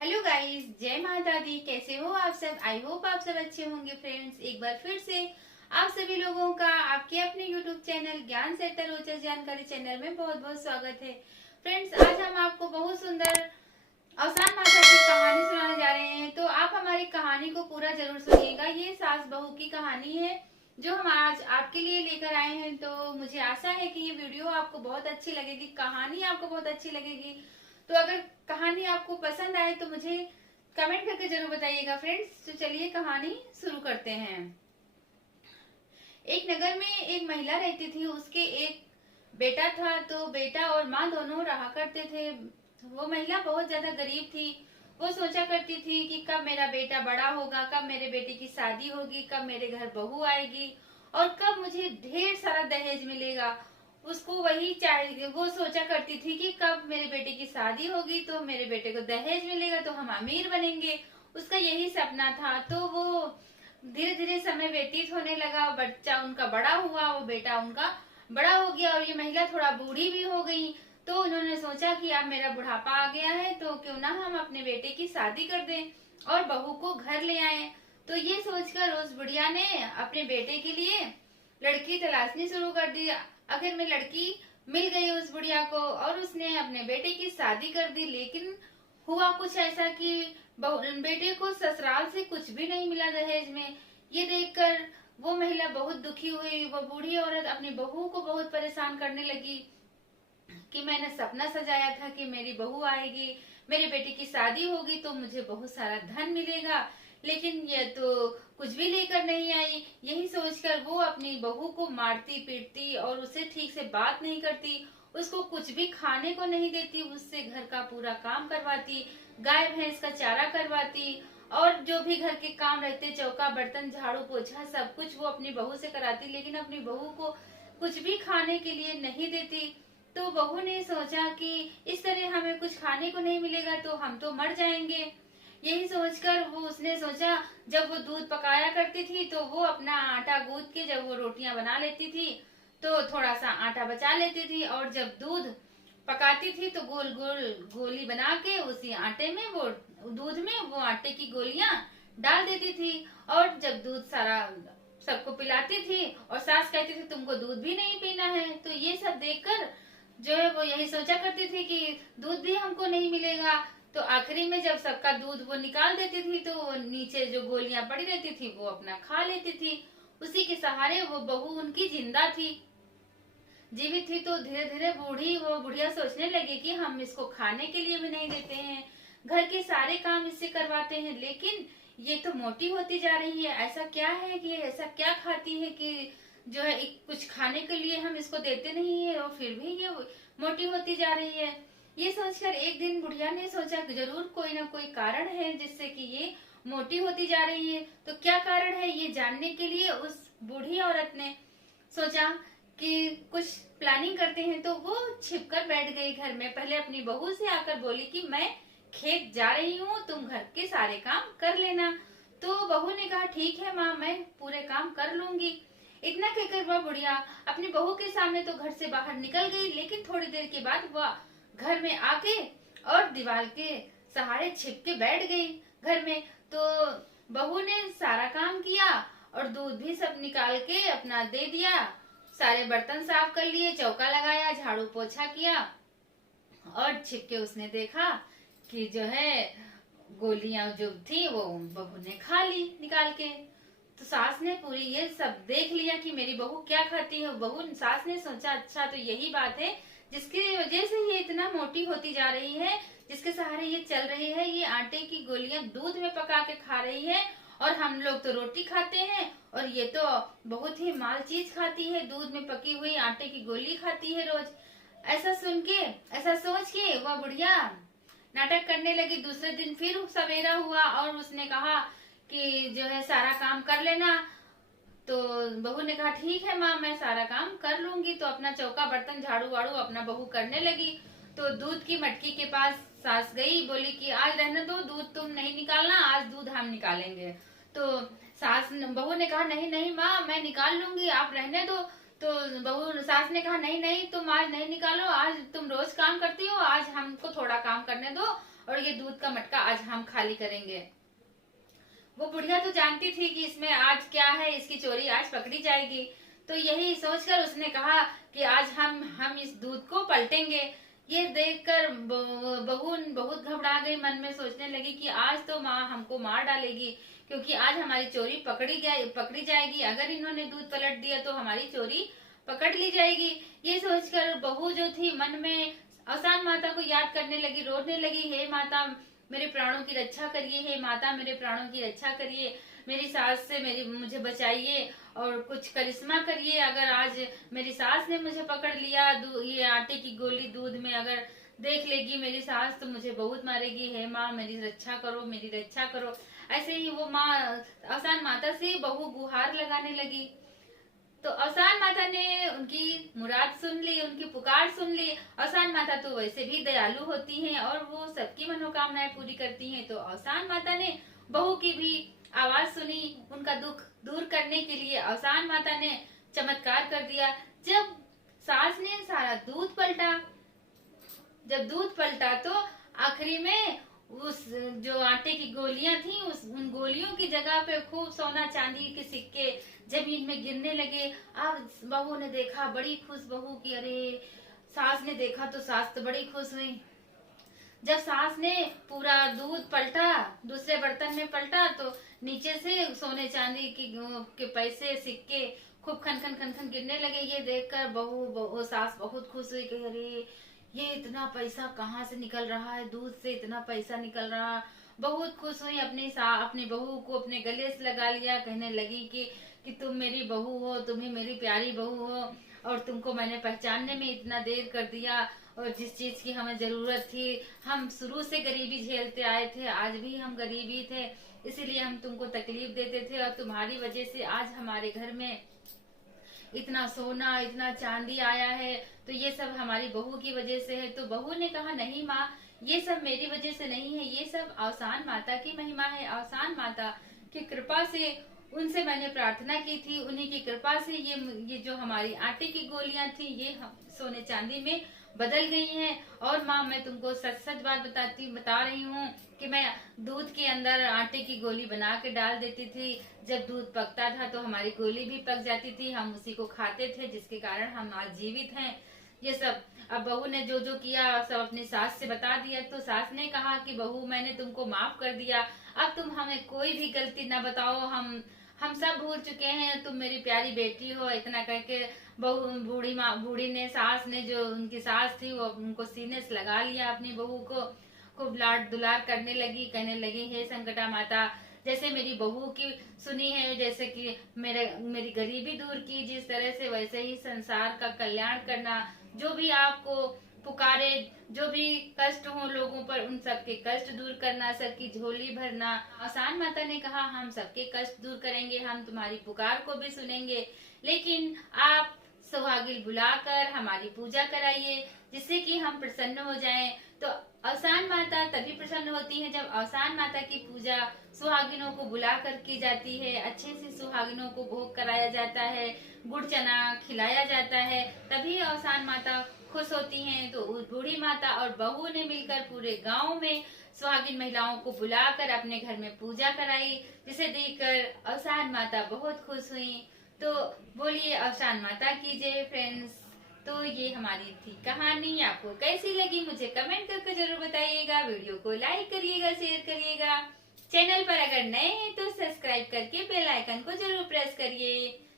Hello guys, जय माता दी। कैसे हो आप सब? आई होप आप सब अच्छे होंगे। फ्रेंड्स, एक बार फिर से आप सभी लोगों का आपके अपने यूट्यूब चैनल ज्ञान सेंटर रोचक जानकारी चैनल में बहुत बहुत स्वागत है। फ्रेंड्स, आज हम आपको बहुत सुंदर अवसान माता की कहानी सुनाने जा रहे हैं, तो आप हमारी कहानी को पूरा जरूर सुनिएगा। ये सास बहू की कहानी है जो हम आज आपके लिए लेकर आए हैं। तो मुझे आशा है कि ये वीडियो आपको बहुत अच्छी लगेगी, कहानी आपको बहुत अच्छी लगेगी। तो अगर कहानी आपको पसंद आए तो मुझे कमेंट करके जरूर बताइएगा। फ्रेंड्स, तो चलिए कहानी शुरू करते हैं। एक नगर में एक महिला रहती थी। उसके एक बेटा था। तो बेटा और माँ दोनों रहा करते थे। वो महिला बहुत ज्यादा गरीब थी। वो सोचा करती थी कि कब मेरा बेटा बड़ा होगा, कब मेरे बेटे की शादी होगी, कब मेरे घर बहू आएगी और कब मुझे ढेर सारा दहेज मिलेगा। उसको वही चाहिए। वो सोचा करती थी कि कब मेरे बेटे की शादी होगी तो मेरे बेटे को दहेज मिलेगा तो हम अमीर बनेंगे। उसका यही सपना था। तो वो धीरे धीरे समय व्यतीत होने लगा। बच्चा उनका बड़ा हुआ, वो बेटा उनका बड़ा हो गया और ये महिला थोड़ा बूढ़ी भी हो गई। तो उन्होंने सोचा कि अब मेरा बुढ़ापा आ गया है तो क्यों ना हम अपने बेटे की शादी कर दें और बहू को घर ले आए। तो ये सोचकर उस बुढ़िया ने अपने बेटे के लिए लड़की तलाशनी शुरू कर दी। आखिर में लड़की मिल गई उस बुढ़िया को और उसने अपने बेटे की शादी कर दी। लेकिन हुआ कुछ ऐसा कि बेटे को ससुराल से कुछ भी नहीं मिला दहेज में। ये देखकर वो महिला बहुत दुखी हुई। वो बूढ़ी औरत अपनी बहू को बहुत परेशान करने लगी कि मैंने सपना सजाया था कि मेरी बहू आएगी, मेरे बेटे की शादी होगी तो मुझे बहुत सारा धन मिलेगा, लेकिन ये तो कुछ भी लेकर नहीं आई। यही सोचकर वो अपनी बहू को मारती पीटती और उसे ठीक से बात नहीं करती, उसको कुछ भी खाने को नहीं देती, उससे घर का पूरा काम करवाती, गाय भैंस का चारा करवाती और जो भी घर के काम रहते, चौका बर्तन झाड़ू पोछा, सब कुछ वो अपनी बहू से कराती, लेकिन अपनी बहू को कुछ भी खाने के लिए नहीं देती। तो बहू ने सोचा कि इस तरह हमें कुछ खाने को नहीं मिलेगा तो हम तो मर जाएंगे। यही सोचकर वो उसने सोचा, जब वो दूध पकाया करती थी तो वो अपना आटा गूंथ के जब वो रोटियां बना लेती थी तो थोड़ा सा आटा बचा लेती थी और जब दूध पकाती थी तो गोल गोल गोली बना के उसी आटे में वो दूध में वो आटे की गोलियां डाल देती थी और जब दूध सारा सबको पिलाती थी और सास कहती थी तुमको दूध भी नहीं पीना है। तो ये सब देखकर जो है वो यही सोचा करती थी कि दूध भी हमको नहीं मिलेगा। तो आखिरी में जब सबका दूध वो निकाल देती थी तो वो नीचे जो गोलियां पड़ी रहती थी वो अपना खा लेती थी। उसी के सहारे वो बहू उनकी जिंदा थी, जीवित थी। तो धीरे धीरे वो बुढ़िया सोचने लगी कि हम इसको खाने के लिए भी नहीं देते हैं, घर के सारे काम इससे करवाते हैं, लेकिन ये तो मोटी होती जा रही है। ऐसा क्या है कि ऐसा क्या खाती है कि जो है कुछ खाने के लिए हम इसको देते नहीं है और फिर भी ये मोटी होती जा रही है। ये सोचकर एक दिन बुढ़िया ने सोचा कि जरूर कोई ना कोई कारण है जिससे कि ये मोटी होती जा रही है। तो क्या कारण है ये जानने के लिए उस बूढ़ी औरत ने सोचा कि कुछ प्लानिंग करते हैं। तो वो छिपकर बैठ गई घर में। पहले अपनी बहू से आकर बोली कि मैं खेत जा रही हूँ, तुम घर के सारे काम कर लेना। तो बहू ने कहा ठीक है माँ, मैं पूरे काम कर लूंगी। इतना कहकर वह बुढ़िया अपनी बहू के सामने तो घर से बाहर निकल गई, लेकिन थोड़ी देर के बाद वह घर में आके और दीवार के सहारे छिप के बैठ गई घर में। तो बहू ने सारा काम किया और दूध भी सब निकाल के अपना दे दिया, सारे बर्तन साफ कर लिए, चौका लगाया, झाड़ू पोछा किया और छिप के उसने देखा कि जो है गोलियां जो थी वो बहू ने खा ली निकाल के। तो सास ने पूरी ये सब देख लिया कि मेरी बहू क्या खाती है। बहू सास ने सोचा अच्छा तो यही बात है जिसकी वजह से ये इतना मोटी होती जा रही है, जिसके सहारे ये चल रही है। ये आटे की गोलियां दूध में पका के खा रही है और हम लोग तो रोटी खाते हैं और ये तो बहुत ही माल चीज खाती है, दूध में पकी हुई आटे की गोली खाती है रोज। ऐसा सुन के, ऐसा सोच के वह बुढ़िया नाटक करने लगी। दूसरे दिन फिर सवेरा हुआ और उसने कहा कि जो है सारा काम कर लेना। तो बहू ने कहा ठीक है माँ, मैं सारा काम कर लूंगी। तो अपना चौका बर्तन झाड़ू वाड़ू अपना बहू करने लगी। तो दूध की मटकी के पास सास गई, बोली कि आज रहने दो, दूध तुम नहीं निकालना, आज दूध हम निकालेंगे। तो बहू ने कहा नहीं नहीं माँ, मैं निकाल लूंगी, आप रहने दो। तो बहू सास ने कहा नहीं नहीं, तुम आज नहीं निकालो, आज तुम रोज काम करती हो, आज हमको थोड़ा काम करने दो और ये दूध का मटका आज हम खाली करेंगे। वो बुढ़िया तो जानती थी कि इसमें आज क्या है, इसकी चोरी आज पकड़ी जाएगी। तो यही सोचकर उसने कहा कि आज हम इस दूध को पलटेंगे। ये देखकर बहू बहुत घबरा गई, मन में सोचने लगी कि आज तो माँ हमको मार डालेगी, क्योंकि आज हमारी चोरी पकड़ी जाएगी। अगर इन्होंने दूध पलट दिया तो हमारी चोरी पकड़ ली जाएगी। ये सोचकर बहू जो थी मन में आसान माता को याद करने लगी, रोने लगी, हे माता मेरे प्राणों की रक्षा करिए, हे माता मेरे प्राणों की रक्षा करिए, मेरी सास से मुझे बचाइए और कुछ करिश्मा करिए। अगर आज मेरी सास ने मुझे पकड़ लिया, ये आटे की गोली दूध में अगर देख लेगी मेरी सास तो मुझे बहुत मारेगी, हे माँ मेरी रक्षा करो, मेरी रक्षा करो। ऐसे ही वो माँ आसान माता से बहू गुहार लगाने लगी। तो आसान माता ने उनकी मुराद सुन ली, उनकी पुकार सुन ली। आसान माता तो वैसे भी दयालु होती हैं और वो सबकी मनोकामनाएं पूरी करती हैं। तो आसान माता ने बहू की भी आवाज सुनी, उनका दुख दूर करने के लिए आसान माता ने चमत्कार कर दिया। जब सास ने सारा दूध पलटा, तो आखिरी में उस जो आटे की गोलियां थी उन गोलियों की जगह पे खूब सोना चांदी के सिक्के जमीन में गिरने लगे। अब बहू ने देखा, बड़ी खुश बहू की, अरे सास ने देखा तो सास तो बड़ी खुश हुई। जब सास ने पूरा दूध पलटा, दूसरे बर्तन में पलटा, तो नीचे से सोने चांदी के पैसे सिक्के खूब खन खन खन खन गिरने लगे। ये देखकर बहू सास बहुत खुश हुई कि अरे ये इतना पैसा कहाँ से निकल रहा है, दूध से इतना पैसा निकल रहा। बहुत खुश हुई, अपनी बहू को अपने गले से लगा लिया, कहने लगी कि तुम मेरी बहू हो, तुम ही मेरी प्यारी बहू हो और तुमको मैंने पहचानने में इतना देर कर दिया। और जिस चीज की हमें जरूरत थी, हम शुरू से गरीबी झेलते आए थे, आज भी हम गरीबी थे, इसीलिए हम तुमको तकलीफ देते थे और तुम्हारी वजह से आज हमारे घर में इतना सोना इतना चांदी आया है, तो ये सब हमारी बहू की वजह से है। तो बहू ने कहा नहीं माँ, ये सब मेरी वजह से नहीं है, ये सब आसान माता की महिमा है। आसान माता की कृपा से उनसे मैंने प्रार्थना की थी, उन्हीं की कृपा से ये जो हमारी आटे की गोलियां थी ये सोने चांदी में बदल गई हैं। और माँ मैं तुमको सच सच बात बता रही हूँ कि मैं दूध के अंदर आटे की गोली बना के डाल देती थी। जब दूध पकता था तो हमारी गोली भी पक जाती थी, हम उसी को खाते थे, जिसके कारण हम आज जीवित हैं। ये सब अब बहू ने जो जो किया सब अपनी सास से बता दिया। तो सास ने कहा कि बहू मैंने तुमको माफ कर दिया, अब तुम हमें कोई भी गलती न बताओ, हम सब भूल चुके हैं, तुम मेरी प्यारी बेटी हो। इतना करके बहू बूढ़ी ने सास ने जो उनकी सास थी वो उनको सीने से लगा लिया, अपनी बहू को खूब लाड दुलार करने लगी, कहने लगी हे संकटा माता, जैसे मेरी बहू की सुनी है, जैसे कि मेरी गरीबी दूर की, जिस तरह से वैसे ही संसार का कल्याण करना। जो भी आपको पुकारे, जो भी कष्ट हो लोगों पर, उन सबके कष्ट दूर करना, सबकी झोली भरना। आसान माता ने कहा हम सबके कष्ट दूर करेंगे, हम तुम्हारी पुकार को भी सुनेंगे, लेकिन आप सुहागिन बुलाकर हमारी पूजा कराइए, जिससे कि हम प्रसन्न हो जाएं। तो आसान माता तभी प्रसन्न होती है जब आसान माता की पूजा सुहागिनों को बुलाकर की जाती है, अच्छे से सुहागिनों को भोग कराया जाता है, गुड़ चना खिलाया जाता है, तभी आसान माता खुश होती हैं। तो उस बूढ़ी माता और बहू ने मिलकर पूरे गांव में सुहागिन महिलाओं को बुलाकर अपने घर में पूजा कराई, जिसे देखकर आसान माता बहुत खुश हुई। तो बोलिए आसान माता की जय फ्रेंड्स। तो ये हमारी थी कहानी, आपको कैसी लगी मुझे कमेंट करके जरूर बताइएगा। वीडियो को लाइक करिएगा, शेयर करिएगा। चैनल पर अगर नए हैं तो सब्सक्राइब करके बेल आइकन को जरूर प्रेस करिए।